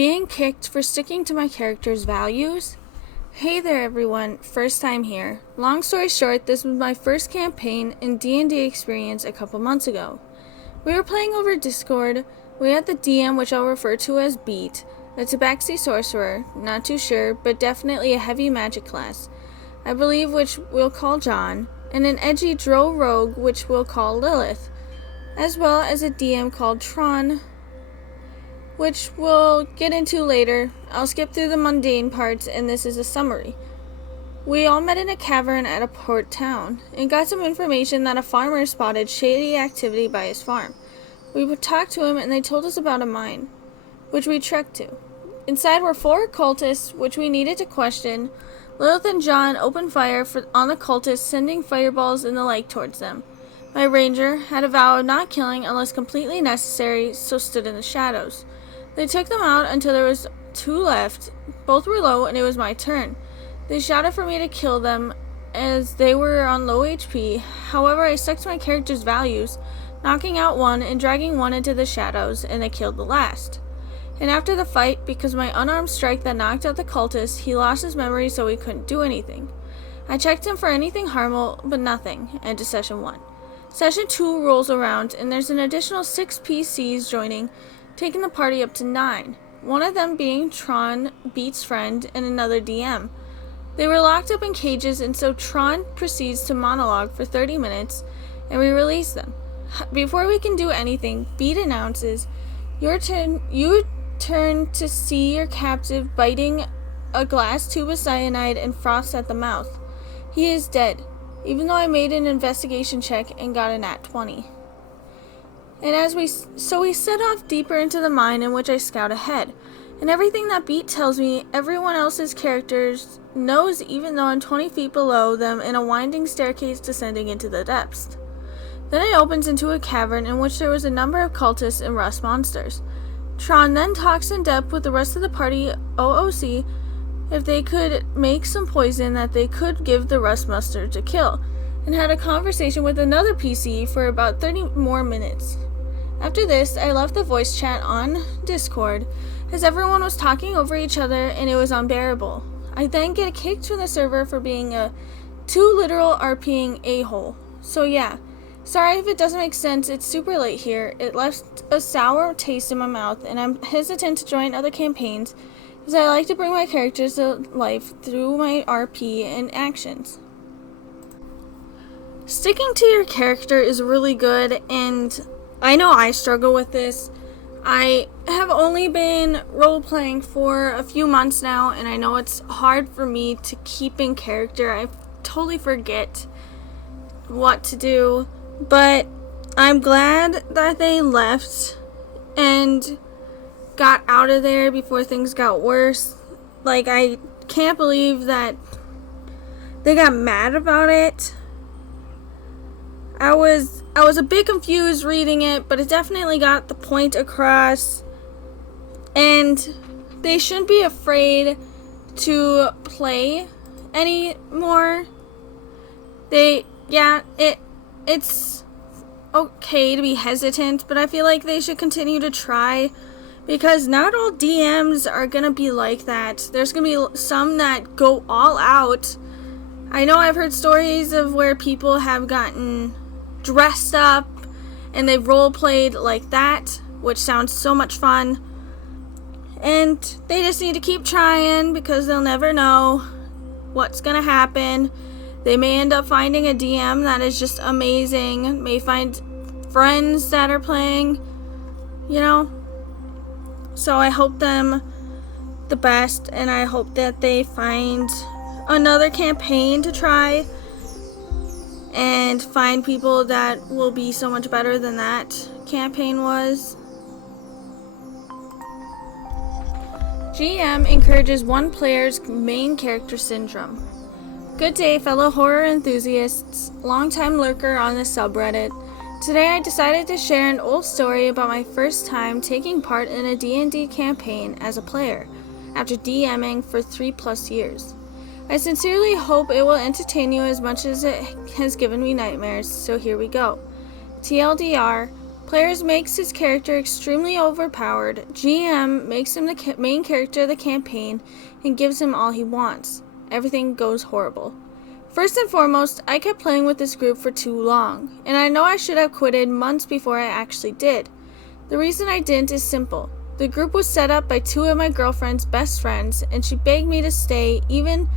being kicked for sticking to my character's values? Hey there everyone, first time here. Long story short, this was my first campaign in D&D experience a couple months ago. We were playing over Discord. We had the DM, which I'll refer to as Beat, a Tabaxi sorcerer, not too sure, but definitely a heavy magic class, I believe, which we'll call John, and an edgy drow rogue, which we'll call Lilith, as well as a DM called Tron, which we'll get into later. I'll skip through the mundane parts, and this is a summary. We all met in a cavern at a port town, and got some information that a farmer spotted shady activity by his farm. We talked to him, and they told us about a mine, which we trekked to. Inside were 4 cultists, which we needed to question. Lilith and John opened fire on the cultists, sending fireballs and the like towards them. My ranger had a vow of not killing unless completely necessary, so stood in the shadows. They took them out until there was 2 left. Both were low, and it was my turn. They shouted for me to kill them, as they were on low HP. However, I stuck to my character's values, knocking out one and dragging one into the shadows, and they killed the last. And after the fight, because of my unarmed strike that knocked out the cultist, he lost his memory, so he couldn't do anything. I checked him for anything harmful, but nothing. End of Session 1. Session 2 rolls around, and there's an additional 6 PCs joining, taking the party up to 9. One of them being Tron, Beat's friend, and another DM. They were locked up in cages, and so Tron proceeds to monologue for 30 minutes, and we release them. Before we can do anything, Beat announces, you turn to see your captive biting a glass tube of cyanide and frost at the mouth. He is dead, even though I made an investigation check and got a nat 20. And we set off deeper into the mine, in which I scout ahead. And everything that Beat tells me, everyone else's characters knows, even though I'm 20 feet below them in a winding staircase descending into the depths. Then it opens into a cavern in which there was a number of cultists and rust monsters. Tron then talks in depth with the rest of the party OOC if they could make some poison that they could give the rust monster to kill, and had a conversation with another PC for about 30 more minutes. After this, I left the voice chat on Discord, as everyone was talking over each other and it was unbearable. I then get kicked from the server for being a too literal RPing a-hole. So yeah, sorry if it doesn't make sense, it's super late here. It left a sour taste in my mouth, and I'm hesitant to join other campaigns, as I like to bring my characters to life through my RP and actions. Sticking to your character is really good, and I know I struggle with this. I have only been role-playing for a few months now, and I know it's hard for me to keep in character. I totally forget what to do, but I'm glad that they left and got out of there before things got worse. Like, I can't believe that they got mad about it. I was a bit confused reading it, but it definitely got the point across. And they shouldn't be afraid to play anymore. It's okay to be hesitant, but I feel like they should continue to try, because not all DMs are gonna be like that. There's gonna be some that go all out. I know I've heard stories of where people have gotten dressed up and they've role-played like that, which sounds so much fun. And they just need to keep trying, because they'll never know what's gonna happen. They may end up finding a DM that is just amazing, may find friends that are playing, So I hope them the best, and I hope that they find another campaign to try and find people that will be so much better than that campaign was. GM encourages one player's main character syndrome. Good day, fellow horror enthusiasts, longtime lurker on the subreddit. Today I decided to share an old story about my first time taking part in a D&D campaign as a player, after DMing for 3+ years. I sincerely hope it will entertain you as much as it has given me nightmares, so here we go. TLDR, Players makes his character extremely overpowered. GM makes him the main character of the campaign and gives him all he wants. Everything goes horrible. First and foremost, I kept playing with this group for too long, and I know I should have quitted months before I actually did. The reason I didn't is simple. The group was set up by two of my girlfriend's best friends, and she begged me to stay, even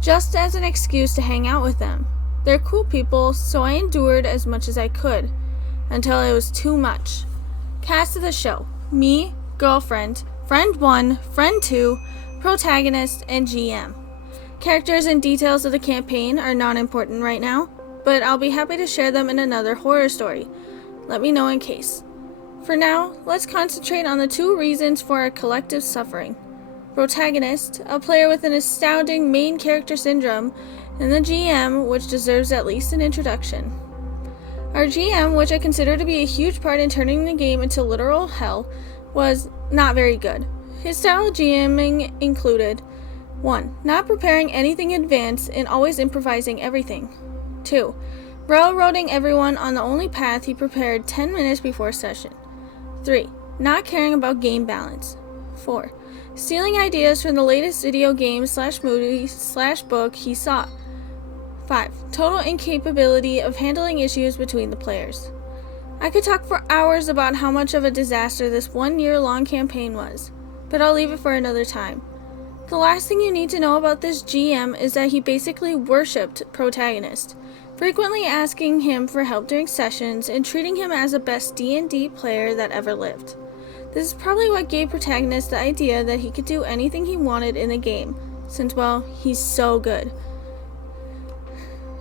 just as an excuse to hang out with them. They're cool people, so I endured as much as I could, until it was too much. Cast of the show: me, girlfriend, friend 1, friend 2, protagonist, and GM. Characters and details of the campaign are not important right now, but I'll be happy to share them in another horror story. Let me know in case. For now, let's concentrate on the two reasons for our collective suffering. Protagonist, a player with an astounding main character syndrome, and the GM, which deserves at least an introduction. Our GM, which I consider to be a huge part in turning the game into literal hell, was not very good. His style of GMing included 1. Not preparing anything in advance and always improvising everything. 2. Railroading everyone on the only path he prepared 10 minutes before session. 3. Not caring about game balance. 4. Stealing ideas from the latest video game / movie / book he saw. 5. Total incapability of handling issues between the players. I could talk for hours about how much of a disaster this 1-year-long campaign was, but I'll leave it for another time. The last thing you need to know about this GM is that he basically worshipped Protagonist, frequently asking him for help during sessions and treating him as the best D&D player that ever lived. This is probably what gave Protagonist the idea that he could do anything he wanted in the game, since, well, he's so good.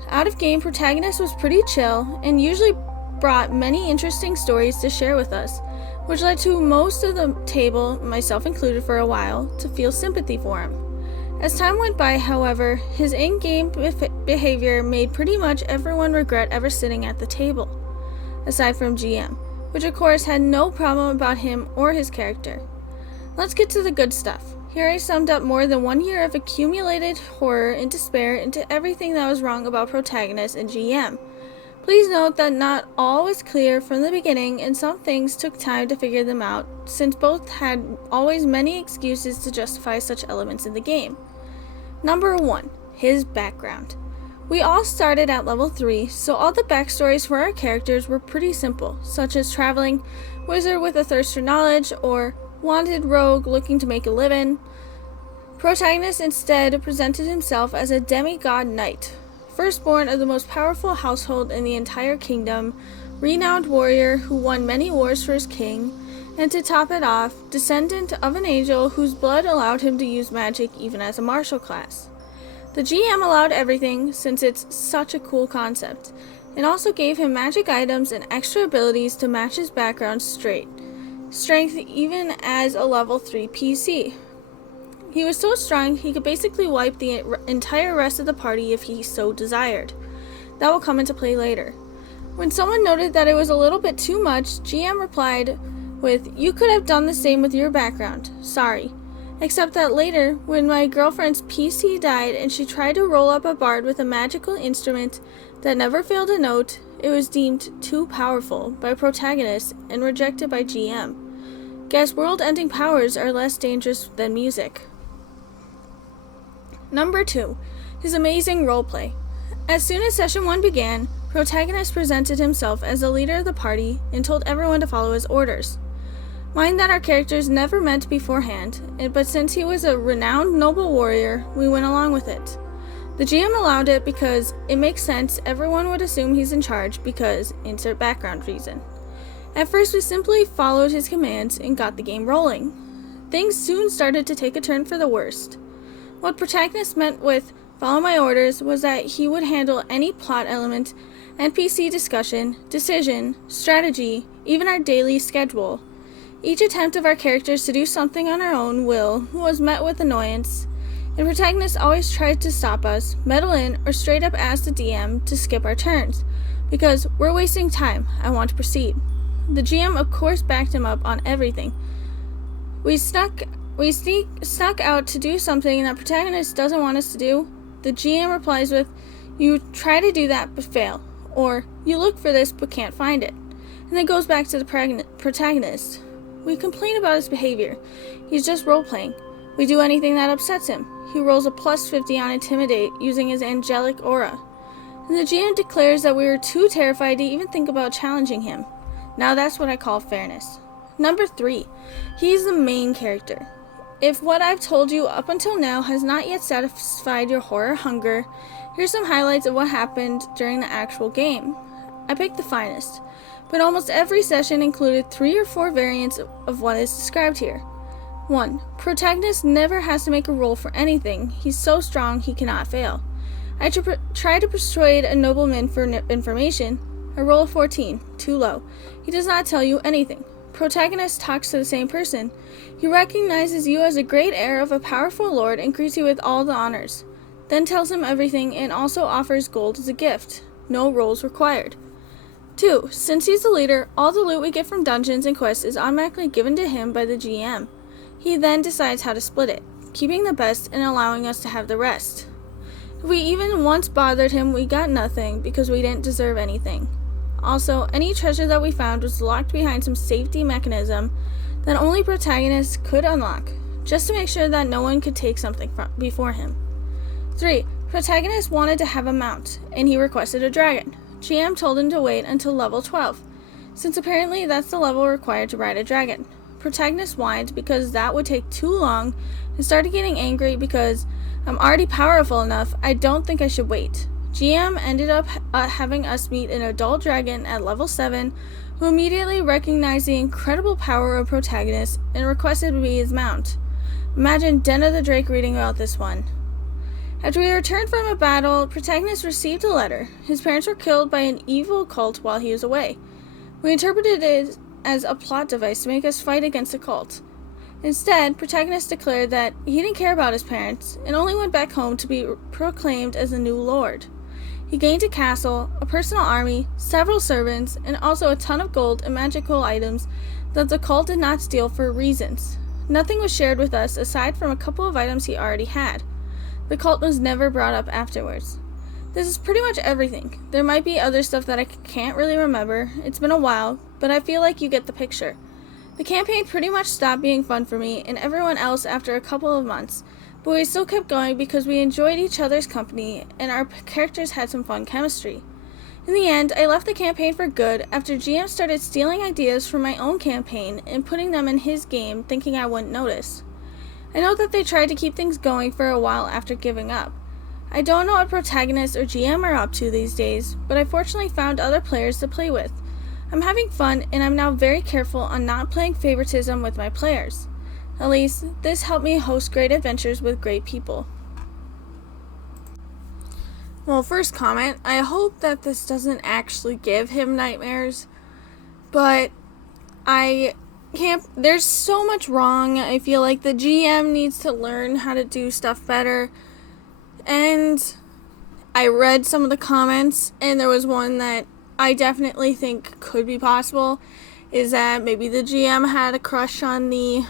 Out of game, Protagonist was pretty chill and usually brought many interesting stories to share with us, which led to most of the table, myself included for a while, to feel sympathy for him. As time went by, however, his in-game behavior made pretty much everyone regret ever sitting at the table, aside from GM, which of course had no problem about him or his character. Let's get to the good stuff. Here I summed up more than 1 year of accumulated horror and despair into everything that was wrong about Protagonist and GM. Please note that not all was clear from the beginning, and some things took time to figure them out, since both had always many excuses to justify such elements in the game. Number 1. His background. We all started at level 3, so all the backstories for our characters were pretty simple, such as traveling wizard with a thirst for knowledge, or wanted rogue looking to make a living. Protagonist instead presented himself as a demigod knight, firstborn of the most powerful household in the entire kingdom, renowned warrior who won many wars for his king, and to top it off, descendant of an angel whose blood allowed him to use magic even as a martial class. The GM allowed everything, since it's such a cool concept, and also gave him magic items and extra abilities to match his background strength even as a level 3 PC. He was so strong he could basically wipe the entire rest of the party if he so desired. That will come into play later. When someone noted that it was a little bit too much, GM replied with, "You could have done the same with your background. Sorry." Except that later, when my girlfriend's PC died and she tried to roll up a bard with a magical instrument that never failed a note, it was deemed too powerful by Protagonist and rejected by GM. Guess world-ending powers are less dangerous than music. Number 2. His amazing roleplay. As soon as Session 1 began, Protagonist presented himself as the leader of the party and told everyone to follow his orders. Mind that our characters never met beforehand, but since he was a renowned noble warrior, we went along with it. The GM allowed it because it makes sense. Everyone would assume he's in charge because insert background reason. At first, we simply followed his commands and got the game rolling. Things soon started to take a turn for the worst. What Protagonist meant with follow my orders was that he would handle any plot element, NPC discussion, decision, strategy, even our daily schedule. Each attempt of our characters to do something on our own will was met with annoyance, and Protagonist always tried to stop us, meddle in, or straight up ask the DM to skip our turns, because we're wasting time, I want to proceed. The GM of course backed him up on everything. We snuck out to do something that Protagonist doesn't want us to do. The GM replies with, "You try to do that but fail," or "You look for this but can't find it." and then goes back to the protagonist. We complain about his behavior. He's just role-playing. We do anything that upsets him. He rolls a plus 50 on Intimidate using his angelic aura. And the GM declares that we were too terrified to even think about challenging him. Now that's what I call fairness. Number 3. He's the main character. If what I've told you up until now has not yet satisfied your horror hunger, here's some highlights of what happened during the actual game. I picked the finest, but almost every session included 3 or 4 variants of what is described here. 1. Protagonist never has to make a roll for anything. He's so strong he cannot fail. I try to persuade a nobleman for information. A roll of 14, too low. He does not tell you anything. Protagonist talks to the same person. He recognizes you as a great heir of a powerful lord and greets you with all the honors. Then tells him everything and also offers gold as a gift. No rolls required. 2. Since he's the leader, all the loot we get from dungeons and quests is automatically given to him by the GM. He then decides how to split it, keeping the best and allowing us to have the rest. If we even once bothered him, we got nothing because we didn't deserve anything. Also, any treasure that we found was locked behind some safety mechanism that only protagonists could unlock, just to make sure that no one could take something before him. 3. Protagonist wanted to have a mount, and he requested a dragon. GM told him to wait until level 12, since apparently that's the level required to ride a dragon. Protagonist whined because that would take too long and started getting angry because I'm already powerful enough, I don't think I should wait. GM ended up having us meet an adult dragon at level 7 who immediately recognized the incredible power of protagonist and requested to be his mount. Imagine Denna the Drake reading about this one. After we returned from a battle, protagonist received a letter. His parents were killed by an evil cult while he was away. We interpreted it as a plot device to make us fight against the cult. Instead, protagonist declared that he didn't care about his parents and only went back home to be proclaimed as the new lord. He gained a castle, a personal army, several servants, and also a ton of gold and magical items that the cult did not steal for reasons. Nothing was shared with us aside from a couple of items he already had. The cult was never brought up afterwards. This is pretty much everything. There might be other stuff that I can't really remember. It's been a while, but I feel like you get the picture. The campaign pretty much stopped being fun for me and everyone else after a couple of months, but we still kept going because we enjoyed each other's company and our characters had some fun chemistry. In the end, I left the campaign for good after GM started stealing ideas from my own campaign and putting them in his game thinking I wouldn't notice. I know that they tried to keep things going for a while after giving up. I don't know what protagonist or GM are up to these days, but I fortunately found other players to play with. I'm having fun, and I'm now very careful on not playing favoritism with my players. At least, this helped me host great adventures with great people. Well, first comment, I hope that this doesn't actually give him nightmares, but there's so much wrong. I feel like the GM needs to learn how to do stuff better, and I read some of the comments, and there was one that I definitely think could be possible, is that maybe the GM had a crush on the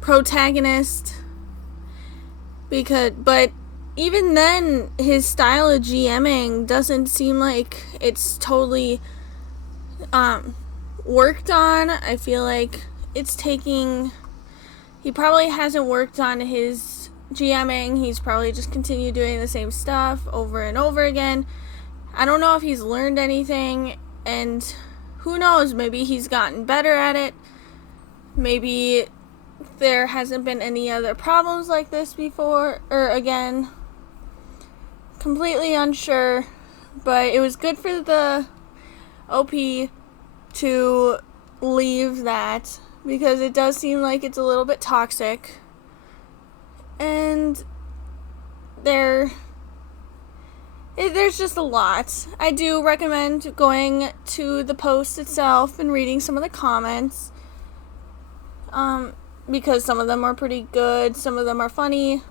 protagonist, but even then, his style of GMing doesn't seem like it's totally worked on. I feel like he probably hasn't worked on his GMing. He's probably just continued doing the same stuff over and over again. I don't know if he's learned anything, and who knows, maybe he's gotten better at it. Maybe there hasn't been any other problems like this before, or again, completely unsure, but it was good for the OP to leave that, because it does seem like it's a little bit toxic, and there's just a lot. I do recommend going to the post itself and reading some of the comments, because some of them are pretty good, some of them are funny.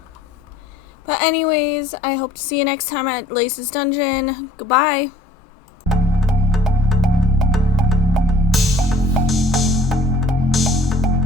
But anyways, I hope to see you next time at Lace's Dungeon. Goodbye.